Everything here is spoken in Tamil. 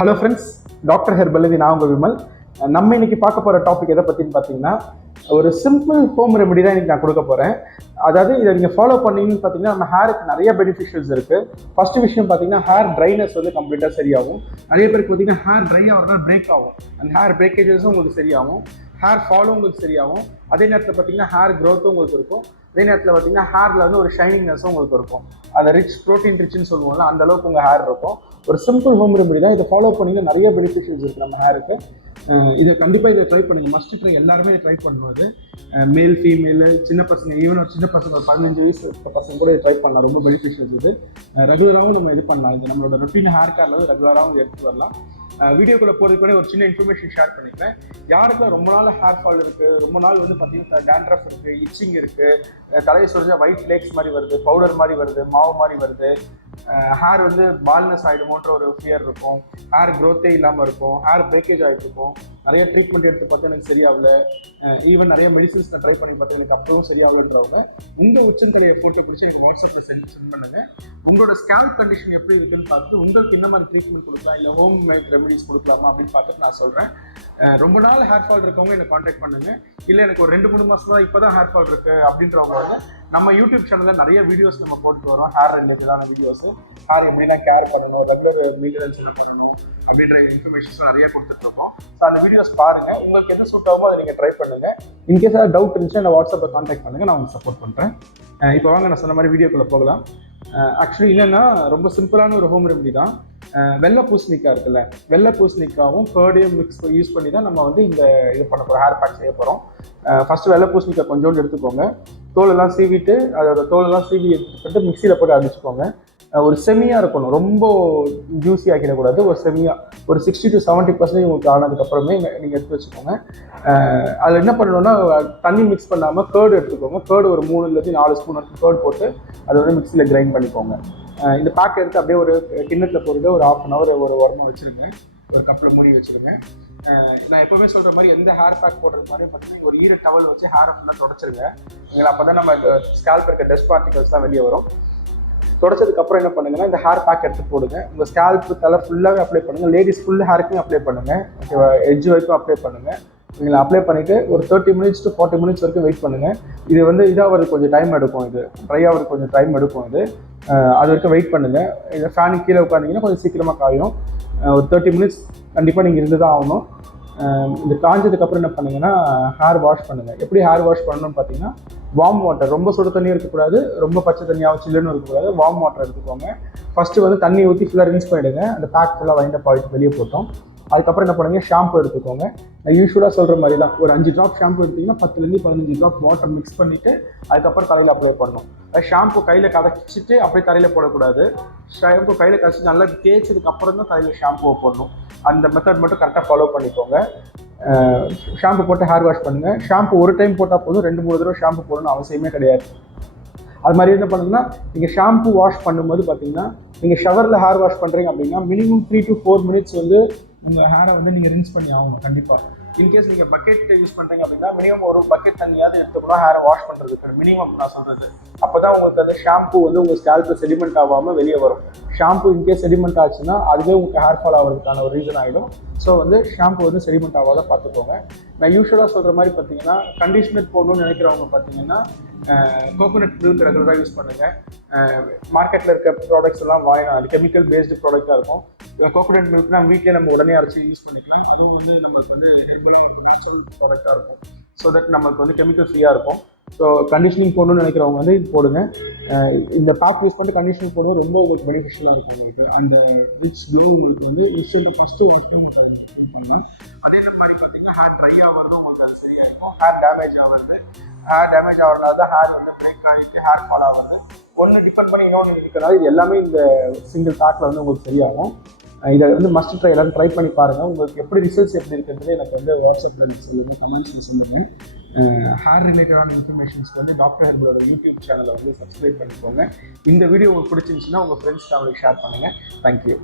ஹலோ ஃப்ரெண்ட்ஸ், டாக்டர் ஹெர்பல் இது நான் உங்கள் விமல். நம்ம இன்னைக்கு பார்க்க போகிற டாபிக் எதை பற்றின்னு பார்த்தீங்கன்னா, ஒரு சிம்பிள் ஹோம் ரெமெடி தான் இன்றைக்கி நான் கொடுக்க போகிறேன். அதாவது இதை நீங்கள் ஃபாலோ பண்ணீங்கன்னு பார்த்தீங்கன்னா நம்ம ஹேருக்கு நிறைய பெனிஃபிஷியல்ஸ் இருக்குது. ஃபர்ஸ்ட் விஷயம் பார்த்தீங்கன்னா ஹேர் ட்ரைனஸ் வந்து கம்ப்ளீட்டாக சரியாகும். நிறைய பேருக்கு பார்த்தீங்கன்னா ஹேர் ட்ரை ஆகிறதுனால பிரேக் ஆகும், அந்த ஹேர் பிரேக்கேஜஸும் உங்களுக்கு சரியாகும். ஹேர் ஃபாலும் உங்களுக்கு சரியாகும். அதே நேரத்தில் பார்த்தீங்கன்னா ஹேர் க்ரோத்தும் உங்களுக்கு இருக்கும். அதே நேரத்தில் பார்த்தீங்கன்னா ஹேரில் வந்து ஒரு ஷைனிங்னஸும் உங்களுக்கு இருக்கும். அந்த ப்ரோட்டீன் ரிச்னு சொல்லுவோம்ல, அந்த அளவுக்கு உங்கள் ஹேர் இருக்கும். ஒரு சிம்பிள் ஹோம் ரெமெடி தான். இதை ஃபாலோ பண்ணிங்கன்னா நிறைய பெனிஃபிஷியல்ஸ் இருக்குது நம்ம ஹேருக்கு. இதை கண்டிப்பாக இதை ட்ரை பண்ணுங்கள். மஸ்ட் ட்ரை, எல்லாருமே இதை ட்ரை பண்ணணும். அது மேல் ஃபீமேலு சின்ன பசங்க, ஈவன் ஒரு சின்ன பசங்க 15 வயசு பசங்க கூட இதை ட்ரை பண்ணலாம். ரொம்ப பெனிஃபிஷியல்ஸ் இது. ரெகுலராகவும் நம்ம இது பண்ணலாம். இது நம்மளோட ரொட்டீன் ஹேர் கேரில் ரெகுலராகவும் எடுத்து வரலாம். வீடியோக்குள்ளே போகிறதுக்கு கூட ஒரு சின்ன இன்ஃபர்மேஷன் ஷேர் பண்ணிக்கிறேன். யாருக்குலாம் ரொம்ப நாள் ஹேர் ஃபால் இருக்குது, ரொம்ப நாள் வந்து பார்த்தீங்கன்னா டேண்ட்ரஃப் இருக்குது, இச்சிங் இருக்குது, தலையை சொரிஞ்சா ஒயிட் ஃப்ளேக்ஸ் மாதிரி வருது, பவுடர் மாதிரி வருது, மாவு மாதிரி வருது, ஹேர் வந்து பால்னஸ் ஆகிடுமோன்ற ஒரு ஃபியர் இருக்கும், ஹேர் க்ரோத்தே இல்லாமல் இருக்கும், ஹேர் பிரேக்கேஜ் ஆகிட்டு இருக்கும், நிறைய ட்ரீட்மெண்ட் எடுத்து பார்த்து எனக்கு சரியாகல, ஈவன் நிறைய மெடிசன்ஸ் நான் ட்ரை பண்ணி பார்த்து எனக்கு அப்பவும் சரியாகலன்றவங்க உங்கள் உச்சந்தலையை ஃபோட்டோ பிடிச்சி எனக்கு வாட்ஸ்அப்பில் சென்ட் பண்ணுங்கள். உங்களோட ஸ்கேல்ப் கண்டிஷன் எப்படி இருக்குன்னு பார்த்துட்டு உங்களுக்கு என்ன மாதிரி ட்ரீட்மெண்ட் கொடுக்கலாம், இல்லை ஹோம் மேட் ரெமெடிஸ் கொடுக்கலாமா அப்படின்னு பார்த்துட்டு நான் சொல்கிறேன். ரொம்ப நாள் ஹேர் ஃபால் இருக்கவங்க என்னை காண்டாக்ட் பண்ணுங்கள். இல்லை எனக்கு ஒரு 2-3 மாதம் தான் இப்போ தான் ஹேர் ஃபால் இருக்குது அப்படின்றவங்க வந்து நம்ம யூடியூப் சேனலில் நிறைய வீடியோஸ் நம்ம போட்டு வரோம். ஹேர் ரிலேட்டடான வீடியோஸு, ஹேர் எப்படின்னா கேர் பண்ணணும், ரெகுலர் மெயின்டெனன்ஸ் என்ன பண்ணணும் அப்படின்ற இன்ஃபர்மேஷன்ஸ் நிறைய கொடுத்துட்ருக்கோம். ஸோ அந்த வீடியோஸ் பாருங்கள். உங்களுக்கு எந்த சூட் ஆகுமோ அதை நீங்கள் ட்ரை பண்ணுங்கள். இன்கேஸ் ஏதாவது டவுட் இருந்துச்சுன்னா என்ன வாட்ஸ்அப்பில் காண்டாக்ட் பண்ணுங்கள், நான் உங்களுக்கு சப்போர்ட் பண்ணுறேன். இப்போ வாங்க நான் சொன்ன மாதிரி வீடியோக்குள்ளே போகலாம். ஆக்சுவலி என்னென்னா ரொம்ப சிம்பிளான ஒரு ஹோம் ரெமெடி தான். வெள்ளை பூசணிக்காய் இருக்குல்ல, வெள்ளை பூசணிக்காவும் கர்டையும் யூஸ் பண்ணி தான் நம்ம வந்து இந்த இது பண்ண போகிறோம், ஹேர் பேக் செய்ய போகிறோம். ஃபஸ்ட்டு வெள்ளை பூசணிக்காய் கொஞ்சோண்டு எடுத்துக்கோங்க. தோலெல்லாம் சீவிட்டு அதோட தோலெல்லாம் சீவி எடுத்துக்கிட்டு மிக்சியில் போட்டு அடிச்சுக்கோங்க. ஒரு செமியாக இருக்கணும், ரொம்ப ஜூஸி ஆக்கிடக்கூடாது. ஒரு செமியாக ஒரு 60 to 70% உங்களுக்கு ஆனதுக்கப்புறமே நீங்கள் எடுத்து வச்சுக்கோங்க. அதில் என்ன பண்ணணும்னா தண்ணி மிக்ஸ் பண்ணாமல் கேர்டு எடுத்துக்கோங்க. கேர்டு ஒரு 3-4 ஸ்பூன் வரைக்கும் கேர்டு போட்டு அதை வந்து மிக்சியில் கிரைண்ட் பண்ணிக்கோங்க. இந்த பேக் எடுத்து அப்படியே ஒரு கிண்ணத்தில் போட்டு ஒரு 1/2 hour ஒரு உரமாக வச்சுருங்க. ஒரு கப்பில் மூடி வச்சுருங்க. நான் எப்போவுமே சொல்கிற மாதிரி எந்த ஹேர் பேக் போடுறது மாதிரி பார்த்தீங்கன்னா ஒரு ஈர டவல் வச்சு ஹேரை ஃபுல்லாக தொடச்சிருங்க. அப்போ தான் நம்ம ஸ்கேல்ப் இருக்க டஸ்ட் பார்ட்டிகல்ஸ்லாம் வெளியே வரும். தொடச்சதுக்கப்புறம் என்ன பண்ணுங்கன்னா இந்த ஹேர் பேக் எடுத்து போடுங்க. உங்கள் ஸ்கேல்ப்பு தலை ஃபுல்லாகவே அப்ளை பண்ணுங்கள். லேடிஸ் ஃபுல் ஹேருக்கும் அப்ளை பண்ணுங்கள். ஓகேவா, எட்ஜ் வரைக்கும் அப்ளை பண்ணுங்கள். நீங்கள் அப்ளை பண்ணிவிட்டு ஒரு 30 minutes to 40 minutes வரைக்கும் வெயிட் பண்ணுங்கள். இது வந்து இதாகிறது கொஞ்சம் டைம் எடுக்கும், இது ட்ரை ஆகிறது கொஞ்சம் டைம் எடுக்கும். அது வரைக்கும் வெயிட் பண்ணுங்கள். இதை ஃபேனுக்கு கீழே உட்காந்திங்கன்னா கொஞ்சம் சீக்கிரமாக காயும். ஒரு 30 minutes கண்டிப்பாக நீங்கள் இருந்து தான் ஆகணும். இந்த காஞ்சதுக்கப்புறம் என்ன பண்ணுங்கன்னா ஹேர் வாஷ் பண்ணுங்கள். எப்படி ஹேர் வாஷ் பண்ணணும்னு பார்த்தீங்கன்னா வார்ம் வாட்டர், ரொம்ப சுடு தண்ணியும் இருக்கக்கூடாது, ரொம்ப பச்சை தண்ணியாக சில்லுன்னு இருக்கக்கூடாது. வார்ம் வாட்டர் எடுத்துக்கோங்க. ஃபஸ்ட்டு வந்து தண்ணி ஊற்றி ஃபுல்லாக ரின்ஸ் பண்ணிவிடுங்க. அந்த பேக் ஃபுல்லாக வைண்ட் அப் ஆகிட்டு வெளியே போட்டோம். அதுக்கப்புறம் என்ன பண்ணுங்க, ஷாம்பு எடுத்துக்கோங்க. நான் யூஸ்வலாக சொல்கிற மாதிரி தான், ஒரு 5 drop ஷாம்பு எடுத்திங்கன்னா 10-15 drop வாட்டர் மிக்ஸ் பண்ணிவிட்டு அதுக்கப்புறம் தலையில் அப்ளை பண்ணணும். ஷாம்பு கையில் கரைச்சிட்டு அப்படியே தலையில் போடக்கூடாது. ஷாம்பு கையில் கரைச்சி நல்லா தேய்ச்சதுக்கப்புறம் தான் தலையில் ஷாம்புவை போடணும். அந்த மெத்தட் மட்டும் கரெக்டாக ஃபாலோ பண்ணிக்கோங்க. ஷாம்பு போட்டு ஹேர் வாஷ் பண்ணுங்கள். ஷாம்பு ஒரு டைம் போட்டால் போதும், 2-3 தடவை ஷாம்பு போடணும்னு அவசியமே கிடையாது. அது மாதிரி என்ன பண்ணுங்கன்னா, நீங்கள் ஷாம்பு வாஷ் பண்ணும்போது பார்த்தீங்கன்னா நீங்கள் ஷவரில் ஹேர் வாஷ் பண்ணுறீங்க அப்படின்னா மினிமம் 3 to 4 minutes வந்து உங்கள் ஹேரை வந்து நீங்கள் ரின்ஸ் பண்ணி ஆகணும் கண்டிப்பாக. இன்கேஸ் நீங்கள் பக்கெட் யூஸ் பண்ணுறீங்க அப்படின்னா மினிமம் ஒரு பக்கெட் தண்ணியாவது எடுத்துக்கலாம் ஹேரை வாஷ் பண்ணுறதுக்கு மினிமம் நான் சொல்கிறது. அப்போ தான் உங்களுக்கு அந்த ஷாம்பு வந்து உங்கள் ஸ்கேல்பில் செடிமெண்ட் ஆகாமல் வெளியே வரும். ஷாம்பு இன்கேஸ் செடிமெண்ட் ஆச்சுன்னா அதுவே உங்களுக்கு ஹேர் ஃபால் ஆகிறதுக்கான ஒரு ரீசன் ஆகிடும். ஸோ வந்து ஷாம்பு வந்து செடிமெண்ட் ஆகாத பார்த்துக்கோங்க. நான் யூஸ்வலாக சொல்கிற மாதிரி பார்த்தீங்கன்னா கண்டிஷனர் போடணும்னு நினைக்கிறவங்க பார்த்தீங்கன்னா கோகோனட் மில்க் ரெகுலராக யூஸ் பண்ணுங்கள். மார்க்கெட்டில் இருக்க ப்ராடக்ட்ஸ் எல்லாம் அது கெமிக்கல் பேஸ்டு ப்ராடக்டாக இருக்கும். கோகோனட் மில்க்னா வீட்டிலே நம்ம உடனே அரைச்சி யூஸ் பண்ணிக்கலாம். இது வந்து நம்மளுக்கு வந்து நேச்சுரல் ப்ராடக்டாக இருக்கும். ஸோ தட் நம்மளுக்கு வந்து கெமிக்கல் ஃப்ரீயாக இருக்கும். ஸோ கண்டிஷனிங் போடணும்னு நினைக்கிறவங்க வந்து இது போடுங்க. இந்த பேக் யூஸ் பண்ணிட்டு கண்டிஷனிங் போடுவது ரொம்ப உங்களுக்கு பெனிஃபிஷியலாக இருக்கும். உங்களுக்கு அந்த ரிச் க்ளோ உங்களுக்கு வந்து இன்ஸ்டன்ட்டாக ஃபஸ்ட்டு அதே மாதிரி பார்த்தீங்கன்னா ஹேர் ட்ரை ஆகிறது உங்களுக்கு அது சரியாயிருக்கும். ஹேர் டேமேஜ் ஆகிறது, ஹேர் டேமேஜ் ஆகிறதுனால தான் ஹேர் வந்து பிரேக் ஆகிட்டு ஹேர் ஃபால் ஆகுது. ஒன்று டிபெண்ட் பண்ணி இன்னொன்று இருக்கிறனால இது எல்லாமே இந்த சிங்கிள் பேக்கில் வந்து உங்களுக்கு சரியாகும். இதை வந்து மஸ்ட் ட்ரை, எல்லாரும் ட்ரை பண்ணி பாருங்கள். உங்களுக்கு எப்படி ரிசல்ட்ஸ் எப்படி இருக்கிறது எனக்கு வந்து வாட்ஸ்அப்பில் சொல்லுங்கள், கமெண்ட்ஸில் சொல்லுங்கள். ஹேர் ரிலேட்டடான இன்ஃபர்மேஷன்ஸ்க்கு வந்து டாக்டர் ஹெர்பலோட யூடியூப் சேனலை வந்து சப்ஸ்கிரைப் பண்ணிக்கோங்க. இந்த வீடியோ உங்களுக்கு பிடிச்சிருந்துச்சுன்னா உங்கள் ஃப்ரெண்ட்ஸ் ஃபேமிலிக்கு ஷேர் பண்ணுங்கள். தேங்க்யூ.